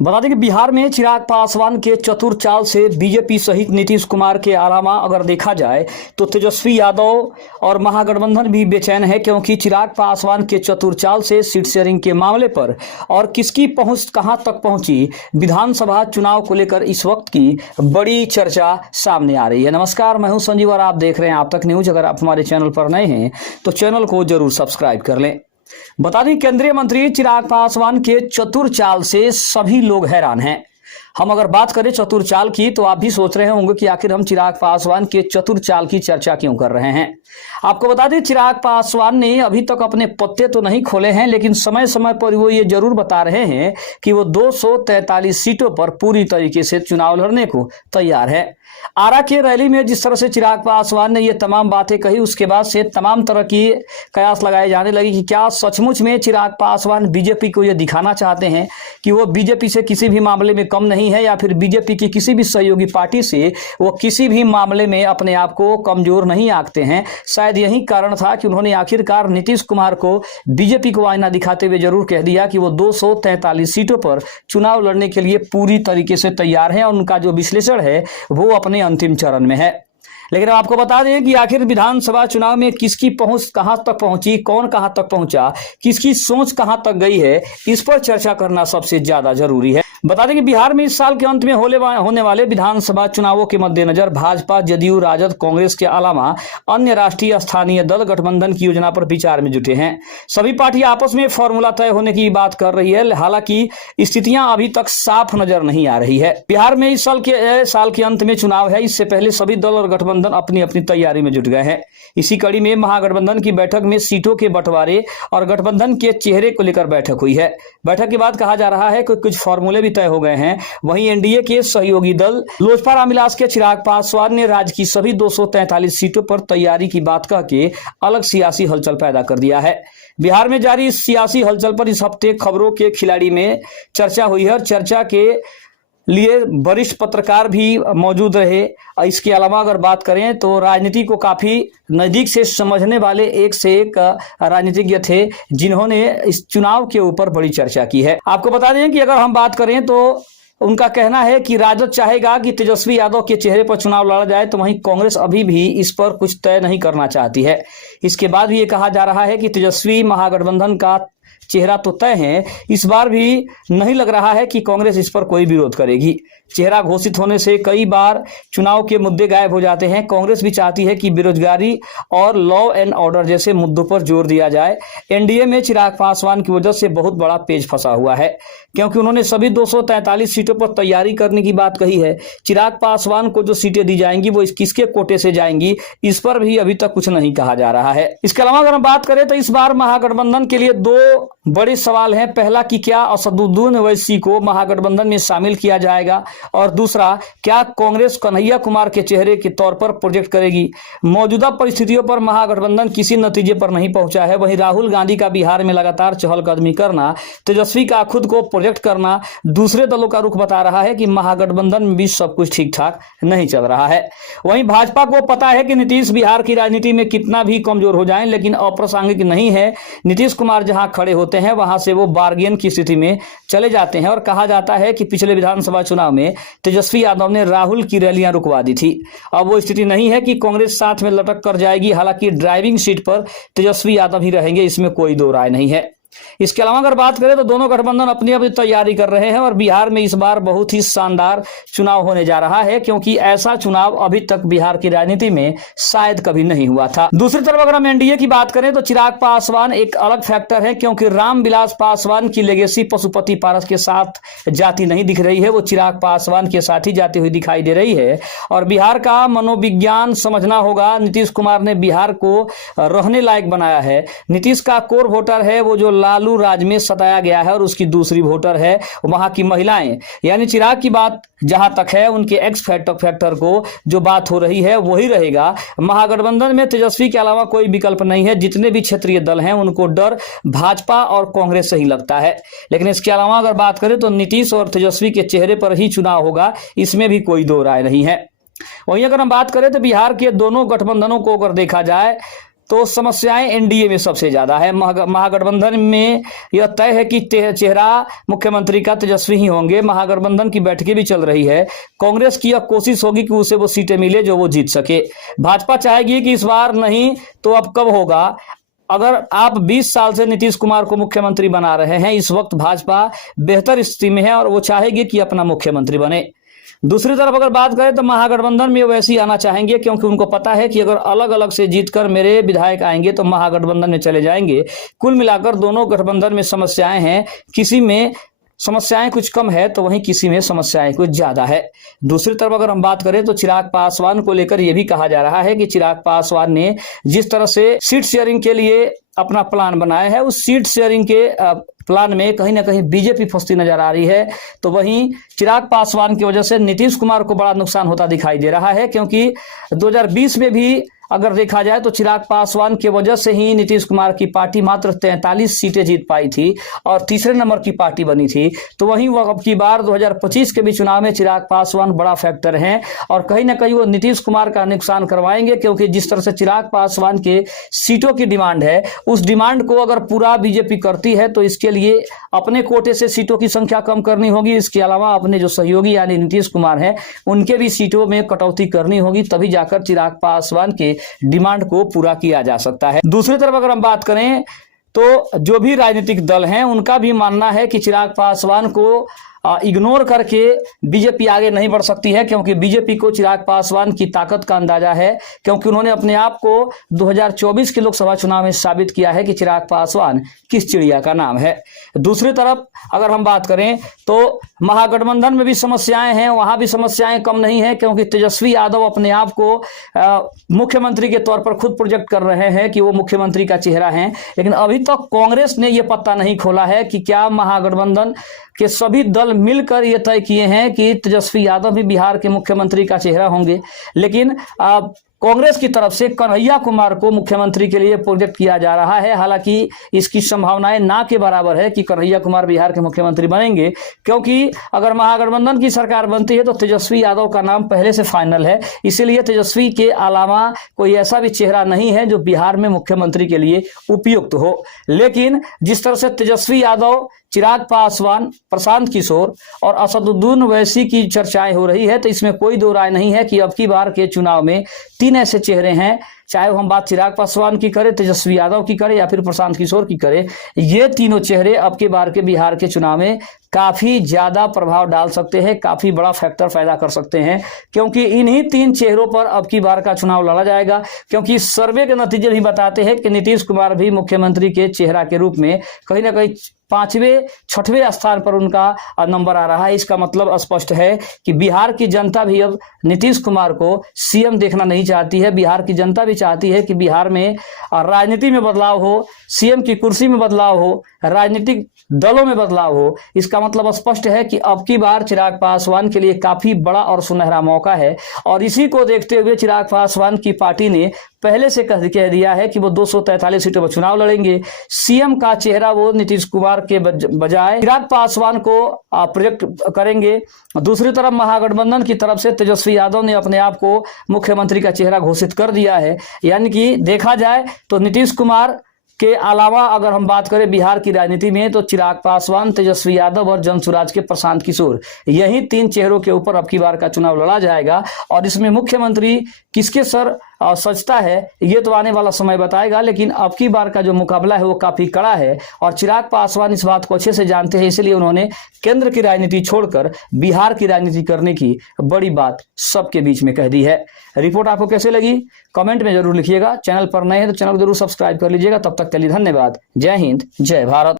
बता दें कि बिहार में चिराग पासवान के चतुर चाल से बीजेपी सहित नीतीश कुमार के अलावा अगर देखा जाए तो तेजस्वी यादव और महागठबंधन भी बेचैन है, क्योंकि चिराग पासवान के चतुर चाल से सीट शेयरिंग के मामले पर और किसकी पहुंच कहां तक पहुंची, विधानसभा चुनाव को लेकर इस वक्त की बड़ी चर्चा सामने आ रही है। नमस्कार, मैं हूं संजीव और आप देख रहे हैं आप तक न्यूज। अगर आप हमारे चैनल पर नए हैं तो चैनल को जरूर सब्सक्राइब कर लें। बता दें, केंद्रीय मंत्री चिराग पासवान के चतुर चाल से सभी लोग हैरान हैं। हम अगर बात करें चतुर चाल की तो आप भी सोच रहे होंगे कि आखिर हम चिराग पासवान के चतुर चाल की चर्चा क्यों कर रहे हैं। आपको बता दें, चिराग पासवान ने अभी तक अपने पत्ते तो नहीं खोले हैं, लेकिन समय समय पर वो ये जरूर बता रहे हैं कि वो 243 सीटों पर पूरी तरीके से चुनाव लड़ने को तैयार है। आरा के रैली में जिस तरह से चिराग पासवान ने ये तमाम बातें कही, उसके बाद से तमाम तरह की कयास लगाए जाने लगी कि क्या सचमुच में चिराग पासवान बीजेपी को ये दिखाना चाहते हैं कि वो बीजेपी से किसी भी मामले में कम नहीं है, या फिर बीजेपी की किसी भी सहयोगी पार्टी से वो किसी भी मामले में अपने आप को कमजोर नहीं आंकते हैं। शायद यही कारण था कि उन्होंने आखिरकार नीतीश कुमार को बीजेपी को आईना दिखाते हुए जरूर कह दिया कि वो 243 सीटों पर चुनाव लड़ने के लिए पूरी तरीके से तैयार हैं, और उनका जो विश्लेषण है वो अपने अंतिम चरण में है। लेकिन आपको बता दें कि आखिर विधानसभा चुनाव में किसकी पहुंच कहां तक पहुंची, कौन कहां तक पहुंचा, किसकी सोच कहां तक गई है, इस पर चर्चा करना सबसे ज्यादा जरूरी है। बता दें कि बिहार में इस साल के अंत में होने वाले विधानसभा चुनावों के मद्देनजर भाजपा, जदयू, राजद, कांग्रेस के अलावा अन्य राष्ट्रीय स्थानीय दल गठबंधन की योजना पर विचार में जुटे हैं। सभी पार्टियां आपस में फॉर्मूला तय होने की बात कर रही है। हालांकि स्थितियां अभी तक साफ नजर नहीं आ रही है। बिहार में इस साल के अंत में चुनाव है। इससे पहले सभी दल और गठबंधन अपनी अपनी तैयारी में जुट गए हैं। इसी कड़ी में महागठबंधन की बैठक में सीटों के बंटवारे और गठबंधन के चेहरे को लेकर बैठक हुई है। बैठक के बाद कहा जा रहा है कि कुछ फॉर्मूले भी तय हो गए हैं। वहीं एनडीए के सहयोगी दल लोजपा रामविलास के चिराग पासवान ने राज्य की सभी 243 सीटों पर तैयारी की बात कह के अलग सियासी हलचल पैदा कर दिया है। बिहार में जारी इस सियासी हलचल पर इस हफ्ते खबरों के खिलाड़ी में चर्चा हुई है, और चर्चा के लिए वरिष्ठ पत्रकार भी मौजूद रहे। इसके अलावा अगर बात करें तो राजनीति को काफी नजदीक से समझने वाले एक से एक राजनीतिज्ञ थे, जिन्होंने इस चुनाव के ऊपर बड़ी चर्चा की है। आपको बता दें कि अगर हम बात करें तो उनका कहना है कि राजद चाहेगा कि तेजस्वी यादव के चेहरे पर चुनाव लड़ा जाए, तो वहीं कांग्रेस अभी भी इस पर कुछ तय नहीं करना चाहती है। इसके बाद भी ये कहा जा रहा है कि तेजस्वी महागठबंधन का चेहरा तो तय है, इस बार भी नहीं लग रहा है कि कांग्रेस इस पर कोई विरोध करेगी। चेहरा घोषित होने से कई बार चुनाव के मुद्दे गायब हो जाते हैं। कांग्रेस भी चाहती है कि बेरोजगारी और लॉ एंड ऑर्डर जैसे मुद्दों पर जोर दिया जाए। एनडीए में चिराग पासवान की वजह से बहुत बड़ा पेच फंसा हुआ है, क्योंकि उन्होंने सभी 243 सीटों पर तैयारी करने की बात कही है। चिराग पासवान को जो सीटें दी जाएंगी वो किसके कोटे से जाएंगी, इस पर भी अभी तक कुछ नहीं कहा जा रहा है। इसके अलावा अगर हम बात करें तो इस बार महागठबंधन के लिए दो बड़े सवाल हैं। पहला कि क्या असदुद्दीन ओवैसी को महागठबंधन में शामिल किया जाएगा, और दूसरा क्या कांग्रेस कन्हैया कुमार के चेहरे के तौर पर प्रोजेक्ट करेगी। मौजूदा परिस्थितियों पर महागठबंधन किसी नतीजे पर नहीं पहुंचा है। वहीं राहुल गांधी का बिहार में लगातार चहलकदमी करना, तेजस्वी का खुद को प्रोजेक्ट करना दूसरे दलों का रुख बता रहा है कि महागठबंधन में भी सब कुछ ठीक ठाक नहीं चल रहा है। वहीं भाजपा को पता है कि नीतीश बिहार की राजनीति में कितना भी कमजोर हो जाएं, लेकिन अप्रासंगिक नहीं है। नीतीश कुमार जहां खड़े होते हैं वहां से वो बार्गेन की स्थिति में चले जाते हैं, और कहा जाता है कि पिछले विधानसभा चुनाव में तेजस्वी यादव ने राहुल की रैलियां रुकवा दी थी। अब वो स्थिति नहीं है कि कांग्रेस साथ में लटक कर जाएगी। हालांकि ड्राइविंग सीट पर तेजस्वी यादव ही रहेंगे, इसमें कोई दो राय नहीं है। इसके अलावा अगर बात करें तो दोनों गठबंधन अपनी अपनी तैयारी कर रहे हैं, और बिहार में इस बार बहुत ही शानदार चुनाव होने जा रहा है, क्योंकि ऐसा चुनाव अभी तक बिहार की राजनीति में शायद कभी नहीं हुआ था। दूसरी तरफ अगर हम एनडीए की बात करें तो चिराग पासवान एक अलग फैक्टर है, क्योंकि रामविलास पासवान की लेगेसी पशुपति पारस के साथ जाती नहीं दिख रही है, वो चिराग पासवान के साथ ही जाती हुई दिखाई दे रही है। और बिहार का मनोविज्ञान समझना होगा। नीतीश कुमार ने बिहार को रहने लायक बनाया है। नीतीश का कोर वोटर है वो जो लालू राज में सताया गया है, और उसकी दूसरी वोटर है वहां की महिलाएं। यानी चिराग की बात जहां तक है, उनके एक्स फैक्टर को जो बात हो रही है वही रहेगा। महागठबंधन में तेजस्वी के अलावा कोई विकल्प नहीं है। जितने भी क्षेत्रीय दल हैं उनको डर भाजपा और कांग्रेस से ही लगता है। लेकिन इसके अलावा अगर बात करें तो नीतीश और तेजस्वी के चेहरे पर ही चुनाव होगा, इसमें भी कोई दो राय नहीं है। वहीं अगर हम बात करें तो बिहार के दोनों गठबंधनों को अगर देखा जाए तो समस्याएं एनडीए में सबसे ज्यादा है। महागठबंधन में यह तय है कि चेहरा मुख्यमंत्री का तेजस्वी ही होंगे। महागठबंधन की बैठकें भी चल रही है। कांग्रेस की यह कोशिश होगी कि उसे वो सीटें मिले जो वो जीत सके। भाजपा चाहेगी कि इस बार नहीं तो अब कब होगा। अगर आप 20 साल से नीतीश कुमार को मुख्यमंत्री बना रहे हैं, इस वक्त भाजपा बेहतर स्थिति में है और वो चाहेगी कि अपना मुख्यमंत्री बने। दूसरी तरफ अगर बात करें तो महागठबंधन में वैसे ही आना चाहेंगे, क्योंकि उनको पता है कि अगर अलग अलग से जीतकर मेरे विधायक आएंगे तो महागठबंधन में चले जाएंगे। कुल मिलाकर दोनों गठबंधन में समस्याएं हैं, किसी में समस्याएं कुछ कम है तो वहीं किसी में समस्याएं कुछ ज्यादा है। दूसरी तरफ अगर हम बात करें तो चिराग पासवान को लेकर यह भी कहा जा रहा है कि चिराग पासवान ने जिस तरह से सीट शेयरिंग के लिए अपना प्लान बनाया है, उस सीट शेयरिंग के प्लान में कहीं ना कहीं बीजेपी फंसती नजर आ रही है। तो वहीं चिराग पासवान की वजह से नीतीश कुमार को बड़ा नुकसान होता दिखाई दे रहा है, क्योंकि 2020 में भी अगर देखा जाए तो चिराग पासवान की वजह से ही नीतीश कुमार की पार्टी मात्र 43 सीटें जीत पाई थी और तीसरे नंबर की पार्टी बनी थी। तो वहीं वह अब की बार 2025 के भी चुनाव में चिराग पासवान बड़ा फैक्टर हैं और कहीं ना कहीं वो नीतीश कुमार का नुकसान करवाएंगे, क्योंकि जिस तरह से चिराग पासवान के सीटों की डिमांड है, उस डिमांड को अगर पूरा बीजेपी करती है तो इसके लिए अपने कोटे से सीटों की संख्या कम करनी होगी। इसके अलावा अपने जो सहयोगी यानी नीतीश कुमार हैं उनके भी सीटों में कटौती करनी होगी, तभी जाकर चिराग पासवान के डिमांड को पूरा किया जा सकता है। दूसरी तरफ अगर हम बात करें तो जो भी राजनीतिक दल हैं उनका भी मानना है कि चिराग पासवान को इग्नोर करके बीजेपी आगे नहीं बढ़ सकती है, क्योंकि बीजेपी को चिराग पासवान की ताकत का अंदाजा है, क्योंकि उन्होंने अपने आप को 2024 के लोकसभा चुनाव में साबित किया है कि चिराग पासवान किस चिड़िया का नाम है। दूसरी तरफ अगर हम बात करें तो महागठबंधन में भी समस्याएं हैं, वहां भी समस्याएं कम नहीं है, क्योंकि तेजस्वी यादव अपने आप को मुख्यमंत्री के तौर पर खुद प्रोजेक्ट कर रहे हैं कि वो मुख्यमंत्री का चेहरा है। लेकिन अभी तक कांग्रेस ने यह पत्ता नहीं खोला है कि क्या महागठबंधन के सभी दल मिलकर यह तय किए हैं कि तेजस्वी यादव भी बिहार के मुख्यमंत्री का चेहरा होंगे। लेकिन कांग्रेस की तरफ से कन्हैया कुमार को मुख्यमंत्री के लिए प्रोजेक्ट किया जा रहा है। हालांकि इसकी संभावनाएं ना के बराबर है कि कन्हैया कुमार बिहार के मुख्यमंत्री बनेंगे, क्योंकि अगर महागठबंधन की सरकार बनती है तो तेजस्वी यादव का नाम पहले से फाइनल है। इसीलिए तेजस्वी के अलावा कोई ऐसा भी चेहरा नहीं है जो बिहार में मुख्यमंत्री के लिए उपयुक्त हो। लेकिन जिस तरह से तेजस्वी यादव, चिराग पासवान, प्रशांत किशोर और असदुद्दीन ओवैसी की चर्चाएं हो रही है, तो इसमें कोई दो राय नहीं है कि अब की बार के चुनाव में 3 ऐसे चेहरे हैं, चाहे हम बात चिराग पासवान की करें, तेजस्वी यादव की करें या फिर प्रशांत किशोर की करें, ये तीनों चेहरे अब की बार के बिहार के चुनाव में काफी ज्यादा प्रभाव डाल सकते हैं, काफी बड़ा फैक्टर पैदा कर सकते हैं, क्योंकि इन्हीं 3 चेहरों पर अब की बार का चुनाव लड़ा जाएगा। क्योंकि सर्वे के नतीजे भी बताते हैं कि नीतीश कुमार भी मुख्यमंत्री के चेहरा के रूप में कहीं ना कहीं 5वें 6वें स्थान पर उनका नंबर आ रहा है। इसका मतलब स्पष्ट है कि बिहार की जनता भी अब नीतीश कुमार को सीएम देखना नहीं चाहती है। बिहार की जनता भी चाहती है कि बिहार में राजनीति में बदलाव हो, सीएम की कुर्सी में बदलाव हो, राजनीतिक दलों में बदलाव हो। इसका मतलब स्पष्ट है कि अब की बार चिराग पासवान के लिए काफी बड़ा और सुनहरा मौका है, और इसी को देखते हुए चिराग पासवान की पार्टी ने पहले से कह दिया है कि वो 243 सीटों पर चुनाव लड़ेंगे। सीएम का चेहरा वो नीतीश कुमार के बजाय चिराग पासवान को प्रोजेक्ट करेंगे। दूसरी तरफ महागठबंधन की तरफ से तेजस्वी यादव ने अपने आप को मुख्यमंत्री का चेहरा घोषित कर दिया है। यानी कि देखा जाए तो नीतीश कुमार के अलावा अगर हम बात करें बिहार की राजनीति में तो चिराग पासवान, तेजस्वी यादव और जनसुराज के प्रशांत किशोर, यही 3 चेहरों के ऊपर अब की बार का चुनाव लड़ा जाएगा। और इसमें मुख्यमंत्री किसके सर सजता है ये तो आने वाला समय बताएगा, लेकिन अब की बार का जो मुकाबला है वो काफी कड़ा है और चिराग पासवान इस बात को अच्छे से जानते हैं। इसलिए उन्होंने केंद्र की राजनीति छोड़कर बिहार की राजनीति करने की बड़ी बात सबके बीच में कह दी है। रिपोर्ट आपको कैसे लगी कमेंट में जरूर लिखिएगा। चैनल पर नए हैं तो चैनल को जरूर सब्सक्राइब कर लीजिएगा। तब तक के लिए धन्यवाद। जय हिंद, जय भारत।